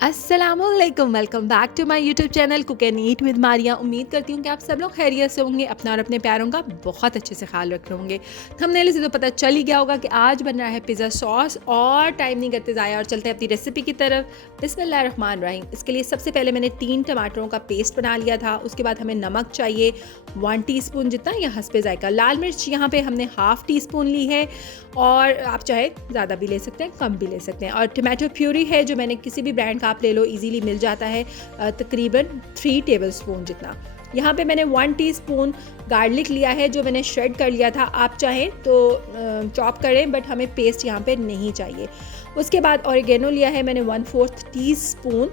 अस्सलाम वालेकुम, welcome back to my YouTube channel cook and eat with Maria. उम्मीद करती हूँ कि आप सब लोग खैरियत से होंगे, अपना और अपने प्यारों का बहुत अच्छे से ख्याल रख रहे होंगे। थंबनेल से तो पता चल ही गया होगा कि आज बन रहा है पिज़्ज़ा सॉस। और टाइम नहीं करते ज़ाया और चलते हैं अपनी रेसिपी की तरफ। बिस्मिल्लाहिर्रहमानिर्रहीम। इसके लिए सबसे पहले मैंने 3 टमाटरों का पेस्ट बना लिया था। उसके बाद हमें नमक चाहिए 1 टीस्पून जितना या हस्बे ज़ायका। लाल मिर्च यहाँ पे हमने ½ टीस्पून ली है, और आप चाहे ज़्यादा भी ले सकते हैं, कम भी ले सकते हैं। और टमाटो प्यूरी है जो मैंने किसी भी ब्रांड का आप ले लो, इजीली मिल जाता है, तकरीबन 3 टेबलस्पून जितना। यहाँ पे मैंने 1 टीस्पून गार्लिक लिया है जो मैंने श्रेड कर लिया था। आप चाहें तो चॉप करें, बट हमें पेस्ट यहाँ पे नहीं चाहिए। उसके बाद ऑरिगेनो लिया है मैंने 1/4 टीस्पून,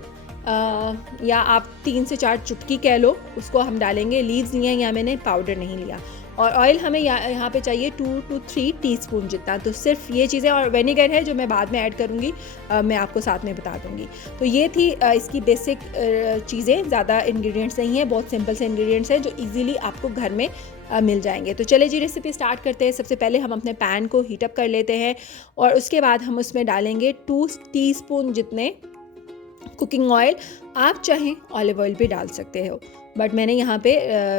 या आप 3 से 4 चुटकी कह लो, उसको हम डालेंगे। लीव्स लिए हैं, या मैंने पाउडर नहीं लिया। और ऑयल हमें यहाँ पे चाहिए 2 to 3 टीस्पून जितना। तो सिर्फ ये चीज़ें, और विनेगर है जो मैं बाद में ऐड करूँगी, मैं आपको साथ में बता दूँगी। तो ये थी इसकी बेसिक चीज़ें, ज़्यादा इंग्रेडिएंट्स नहीं है, बहुत सिंपल से इंग्रेडिएंट्स हैं जो इजीली आपको घर में मिल जाएंगे। तो चले जी रेसिपी स्टार्ट करते हैं। सबसे पहले हम अपने पैन को हीट अप कर लेते हैं, और उसके बाद हम उसमें डालेंगे 2 टीस्पून जितने कुकिंग ऑयल। आप चाहें ऑलिव ऑयल भी डाल सकते हो, बट मैंने यहाँ पे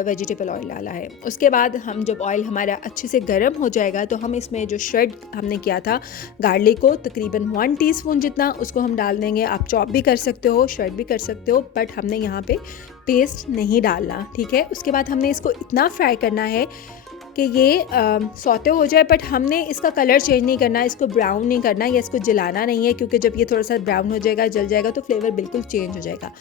वेजिटेबल ऑयल डाला है। उसके बाद हम जब ऑयल हमारा अच्छे से गर्म हो जाएगा, तो हम इसमें जो श्रेड हमने किया था गार्लिक को, तकरीबन 1 टीस्पून जितना, उसको हम डाल देंगे। आप चॉप भी कर सकते हो, श्रेड भी कर सकते हो, बट हमने यहाँ पे पेस्ट नहीं डालना, ठीक है। उसके बाद हमने इसको इतना फ्राई करना है कि ये सौते हो जाए, बट हमने इसका कलर चेंज नहीं करना, इसको ब्राउन नहीं करना या इसको जलाना नहीं है, क्योंकि जब ये थोड़ा सा ब्राउन हो जाएगा, जल जाएगा, तो फ्लेवर बिल्कुल चेंज हो जाएगा।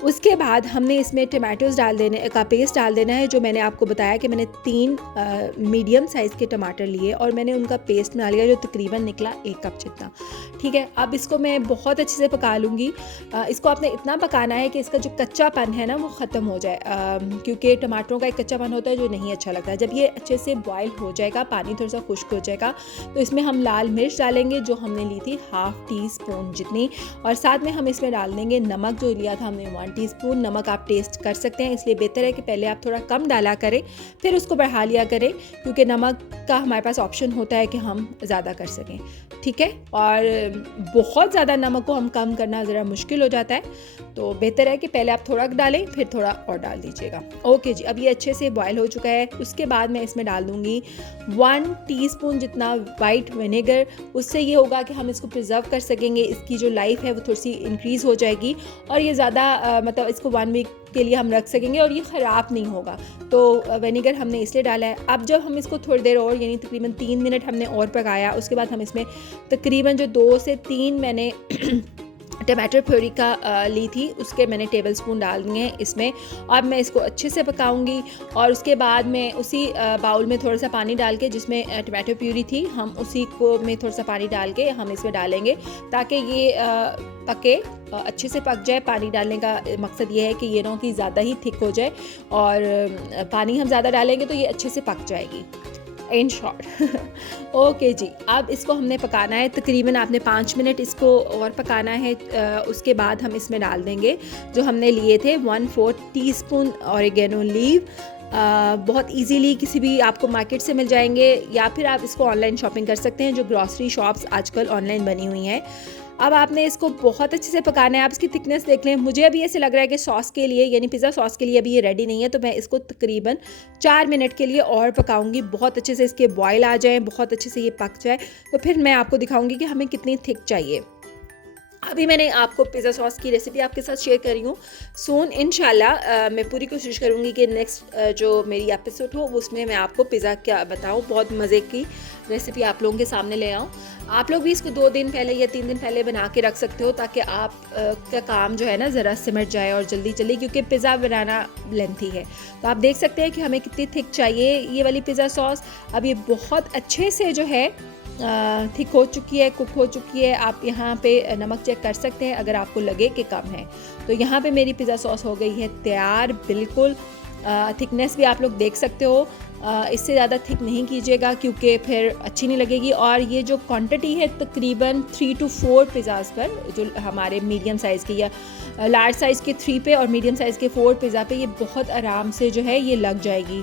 उसके बाद हमने इसमें टमाटोज़ डाल देने का पेस्ट डाल देना है, जो मैंने आपको बताया कि मैंने 3 मीडियम साइज़ के टमाटर लिए और मैंने उनका पेस्ट बना लिया, जो तकरीबन निकला 1 कप जितना, ठीक है। अब इसको मैं बहुत अच्छे से पका लूँगी। इसको आपने इतना पकाना है कि इसका जो कच्चापन है ना वो ख़त्म हो जाए, क्योंकि टमाटरों का एक कच्चापन होता है जो नहीं अच्छा लगता है। जब ये अच्छे से बॉयल हो जाएगा, पानी थोड़ा सा खुश्क हो जाएगा, तो इसमें हम लाल मिर्च डालेंगे जो हमने ली थी ½ टीस्पून जितनी, और साथ में हम इसमें डाल देंगे नमक, जो लिया था हमने 1 टीस्पून। नमक आप टेस्ट कर सकते हैं, इसलिए बेहतर है कि पहले आप थोड़ा कम डाला करें, फिर उसको बढ़ा लिया करें, क्योंकि नमक का हमारे पास ऑप्शन होता है कि हम ज़्यादा कर सकें, ठीक है। और बहुत ज़्यादा नमक को हम कम करना ज़रा मुश्किल हो जाता है, तो बेहतर है कि पहले आप थोड़ा डालें, फिर थोड़ा और डाल दीजिएगा। ओके जी, अब ये अच्छे से बॉयल हो चुका है। उसके बाद मैं इसमें डाल दूँगी 1 टीस्पून जितना वाइट विनेगर। उससे ये होगा कि हम इसको प्रिजर्व कर सकेंगे, इसकी जो लाइफ है वो थोड़ी सी इंक्रीज़ हो जाएगी, और ये ज़्यादा मतलब इसको 1 वीक के लिए हम रख सकेंगे, और ये ख़राब नहीं होगा। तो विनेगर हमने इसलिए डाला है। अब जब हम इसको थोड़ी देर और, यानी तकरीबन 3 मिनट हमने और पकाया, उसके बाद हम इसमें तकरीबन जो 2 से 3 मैंने टमाटर प्यूरी का ली थी, उसके मैंने टेबलस्पून डाल दिए हैं इसमें। अब मैं इसको अच्छे से पकाऊंगी, और उसके बाद मैं उसी बाउल में थोड़ा सा पानी डाल के, जिसमें टमाटर प्यूरी थी, हम उसी को में थोड़ा सा पानी डाल के हम इसमें डालेंगे, ताकि ये पके, अच्छे से पक जाए। पानी डालने का मकसद ये है कि ये ना कि ज़्यादा ही थिक हो जाए, और पानी हम ज़्यादा डालेंगे तो ये अच्छे से पक जाएगी, इन शॉर्ट। ओके जी, अब इसको हमने पकाना है, तकरीबन आपने 5 मिनट इसको और पकाना है। उसके बाद हम इसमें डाल देंगे जो हमने लिए थे 1/4 टीस्पून ऑरिगेनो लीव। बहुत इजीली किसी भी आपको मार्केट से मिल जाएंगे, या फिर आप इसको ऑनलाइन शॉपिंग कर सकते हैं, जो ग्रॉसरी शॉप्स आजकल ऑनलाइन बनी हुई हैं। अब आपने इसको बहुत अच्छे से पकाना है। आप इसकी थिकनेस देख लें, मुझे अभी ऐसे लग रहा है कि सॉस के लिए, यानी पिज़्ज़ा सॉस के लिए अभी ये रेडी नहीं है, तो मैं इसको तकरीबन 4 मिनट के लिए और पकाऊंगी। बहुत अच्छे से इसके बॉयल आ जाएं, बहुत अच्छे से ये पक जाए, तो फिर मैं आपको दिखाऊंगी कि हमें कितनी थिक चाहिए। अभी मैंने आपको पिज़्ज़ा सॉस की रेसिपी आपके साथ शेयर करी हूँ। सून इंशाल्लाह मैं पूरी कोशिश करूँगी कि नेक्स्ट जो मेरी एपिसोड हो उसमें मैं आपको पिज़्ज़ा क्या बताऊँ, बहुत मज़े की रेसिपी आप लोगों के सामने ले आऊँ। आप लोग भी इसको 2 दिन पहले या 3 दिन पहले बना के रख सकते हो, ताकि आप का काम जो है ना ज़रा सिमट जाए और जल्दी जल्दी, क्योंकि पिज़्ज़ा बनाना लेंथी है। तो आप देख सकते हैं कि हमें कितनी थिक चाहिए ये वाली पिज़्ज़ा सॉस। अब ये बहुत अच्छे से जो है थिक हो चुकी है, कुक हो चुकी है। आप यहाँ पे नमक चेक कर सकते हैं अगर आपको लगे कि कम है। तो यहाँ पे मेरी पिज़्ज़ा सॉस हो गई है तैयार, बिल्कुल। थिकनेस भी आप लोग देख सकते हो, इससे ज़्यादा थिक नहीं कीजिएगा, क्योंकि फिर अच्छी नहीं लगेगी। और ये जो क्वांटिटी है तकरीबन 3 to 4 पिज़्ज़ाज़ पर, जो हमारे मीडियम साइज़ की या लार्ज साइज़ के 3 पे और मीडियम साइज़ के 4 पिज़्ज़ा पे, ये बहुत आराम से जो है ये लग जाएगी।